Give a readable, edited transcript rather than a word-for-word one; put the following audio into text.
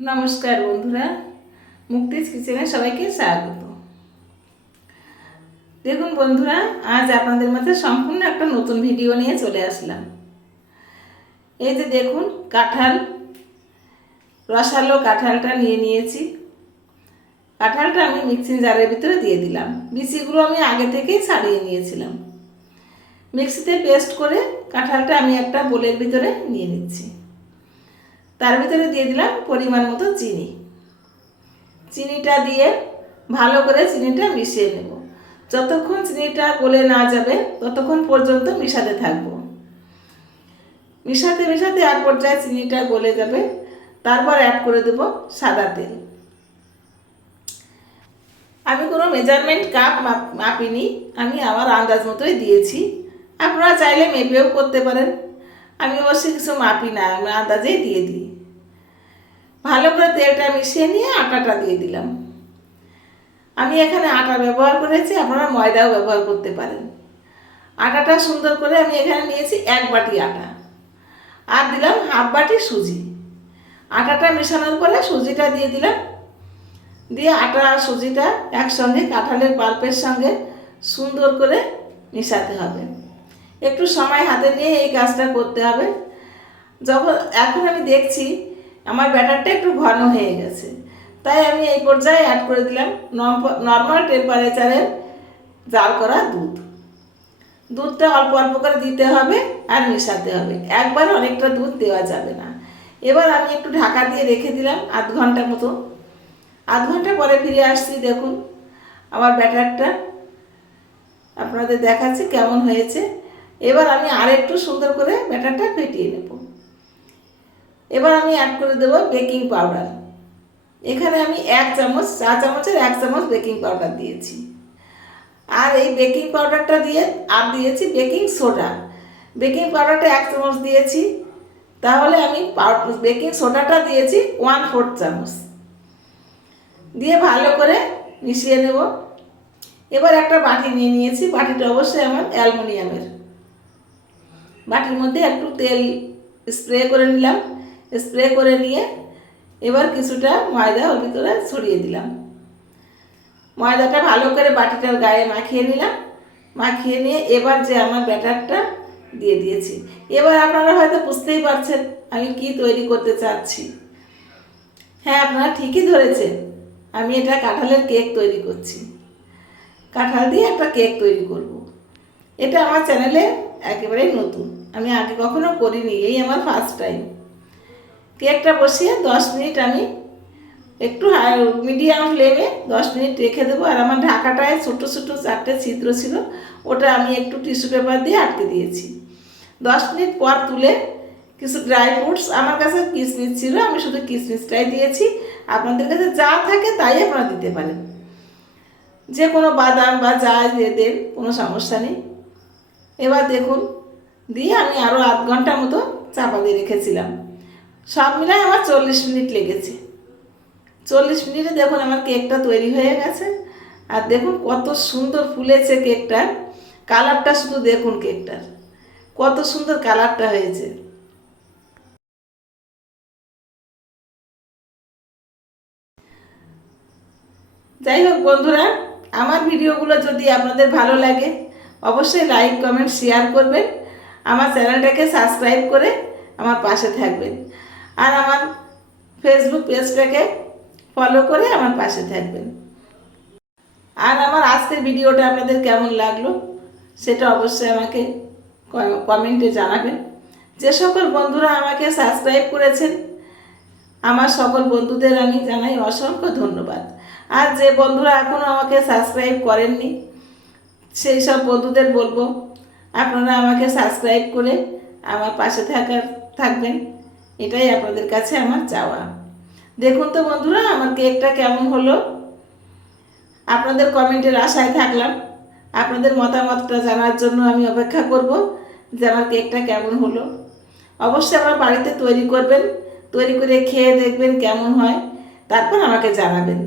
নমস্কার বন্ধুরা, মুক্তিজ কিচেনে সবাইকে স্বাগত। দেখুন বন্ধুরা, আজ আপনাদের মাঝে সম্পূর্ণ একটা নতুন ভিডিও নিয়ে চলে আসলাম। এই যে দেখুন, কাঁঠাল, রসালো কাঁঠালটা নিয়েছি। কাঁঠালটা আমি মিক্সিং জারের ভিতরে দিয়ে দিলাম। বিচিগুলো আমি আগে থেকেই ছাড়িয়ে নিয়েছিলাম। মিক্সিতে পেস্ট করে কাঁঠালটা আমি একটা বোলের ভিতরে নিয়ে নিচ্ছি। তার ভিতরে দিয়ে দিলাম পরিমাণ মতো চিনি। চিনিটা দিয়ে ভালো করে চিনিটা মিশিয়ে নেব। যতক্ষণ চিনিটা গলে না যাবে ততক্ষণ পর্যন্ত মিশাতে থাকবো। মিশাতে মিশাতে এক পর্যায়ে চিনিটা গলে যাবে, তারপর অ্যাড করে দেব সাদা তেল। আমি কোনো মেজারমেন্ট কাপ মাপিনি, আমি আমার আন্দাজ মতোই দিয়েছি। আপনারা চাইলে মেপেও করতে পারেন। আমি অবশ্যই কিছু মাপি না, আমি আন্দাজেই দিয়ে দিই। ভালো করে তেলটা মিশিয়ে নিয়ে আটাটা দিয়ে দিলাম। আমি এখানে আটা ব্যবহার করেছি, আপনারা ময়দাও ব্যবহার করতে পারেন। আটাটা সুন্দর করে আমি এখানে নিয়েছি 1 বাটি আটা, আর দিলাম হাফ বাটি সুজি। আটাটা মেশানোর পরে সুজিটা দিয়ে দিলাম। দিয়ে আটা আর সুজিটা একসঙ্গে কাঁঠালের পাল্পের সঙ্গে সুন্দর করে মেশাতে হবে। একটু সময় হাতে নিয়ে এই কাজটা করতে হবে। এখন আমি দেখছি আমার ব্যাটারটা একটু ঘন হয়ে গেছে, তাই আমি এই পর্যায়ে অ্যাড করে দিলাম নর্মাল টেম্পারেচারে জাল করা দুধ। দুধটা অল্প অল্প করে দিতে হবে আর মেশাতে হবে, একবার অনেকটা দুধ দেওয়া যাবে না। এবার আমি একটু ঢাকা দিয়ে রেখে দিলাম আধ ঘন্টা মতো। আধ ঘন্টা পরে ফিরে আসছি। দেখুন আমার ব্যাটারটা আপনাদের দেখাচ্ছি কেমন হয়েছে। এবার আমি আর একটু সুন্দর করে ব্যাটারটা ফেটিয়ে নেব। এবার আমি অ্যাড করে দেব বেকিং পাউডার। এখানে আমি 1 চামচ, চা চামচের 1 চামচ বেকিং পাউডার দিয়েছি। আর এই বেকিং পাউডারটা দিয়ে আর দিয়েছি বেকিং সোডা। বেকিং পাউডারটা 1 চামচ দিয়েছি, তাহলে আমি বেকিং সোডাটা দিয়েছি 1/4 চামচ। দিয়ে ভালো করে মিশিয়ে নেব। এবার একটা বাটি নিয়ে নিয়েছি। বাটিটা অবশ্যই আমার অ্যালুমিনিয়ামের। বাটির মধ্যে একটু তেল স্প্রে করে নিলাম। স্প্রে করে নিয়ে এবার কিছুটা ময়দা ওর ভিতরে ছড়িয়ে দিলাম। ময়দাটা ভালো করে বাটিটার গায়ে মাখিয়ে নিলাম। মাখিয়ে নিয়ে এবার যে আমার ব্যাটারটা দিয়ে দিয়েছি। এবার আপনারা হয়তো বুঝতেই পারছেন আমি কি তৈরি করতে চাচ্ছি। হ্যাঁ, আপনারা ঠিকই ধরেছেন, আমি এটা কাঁঠালের কেক তৈরি করছি। কাঁঠাল দিয়ে একটা কেক তৈরি করব। এটা আমার চ্যানেলে একেবারেই নতুন, আমি আগে কখনো করিনি, এই আমার ফার্স্ট টাইম। কেকটা বসিয়ে 10 মিনিট আমি একটু মিডিয়াম ফ্লেমে 10 মিনিট রেখে দেবো। আর আমার ঢাকাটায় ছোটো ছোটো 4টে ছিদ্র ছিল, ওটা আমি একটু টিস্যু পেপার দিয়ে আটকে দিয়েছি। 10 মিনিট পর তুলে কিছু ড্রাই ফ্রুটস, আমার কাছে কিশমিশ ছিল, আমি শুধু কিশমিশটাই দিয়েছি। আপনাদের কাছে যা থাকে তাই আপনারা দিতে পারেন, যে কোনো বাদাম বা যা দিয়ে দেন, কোনো সমস্যা নেই। এবার দেখুন দিয়ে আমি আরও আধ ঘন্টা মতো চাপা দিয়ে রেখেছিলাম। সব মিলাই আমার 40 মিনিট লেগেছে। 40 মিনিটে দেখুন আমার কেকটা তৈরি হয়ে গেছে। আর দেখুন কত সুন্দর ফুলেছে কেকটা। কালারটা শুধু দেখুন, কেকটার কত সুন্দর কালারটা হয়েছে। যাই হোক বন্ধুরা, আমার ভিডিওগুলো যদি আপনাদের ভালো লাগে অবশ্যই লাইক, কমেন্ট, শেয়ার করবেন। আমার চ্যানেলটাকে সাবস্ক্রাইব করে আমার পাশে থাকবেন। আর আমার ফেসবুক পেজটাকে ফলো করে আমার পাশে থাকবেন। আর আমার আজকের ভিডিওটা আপনাদের কেমন লাগলো সেটা অবশ্যই আমাকে কমেন্টে জানাবেন। যে সকল বন্ধুরা আমাকে সাবস্ক্রাইব করেছেন, আমার সকল বন্ধুদের আমি জানাই অসংখ্য ধন্যবাদ। আর যে বন্ধুরা এখনও আমাকে সাবস্ক্রাইব করেননি সেই সব বন্ধুদের বলবো আপনারা আমাকে সাবস্ক্রাইব করে আমার পাশে থাকবেন। এটাই আপনাদের কাছে আমার চাওয়া। দেখুন তো বন্ধুরা আমার কেকটা কেমন হলো। আপনাদের কমেন্টের আশায় থাকলাম। আপনাদের মতামতটা জানার জন্য আমি অপেক্ষা করব যে আমার কেকটা কেমন হলো। অবশ্যই আপনারা বাড়িতে তৈরি করবেন, তৈরি করে খেয়ে দেখবেন কেমন হয়, তারপর আমাকে জানাবেন।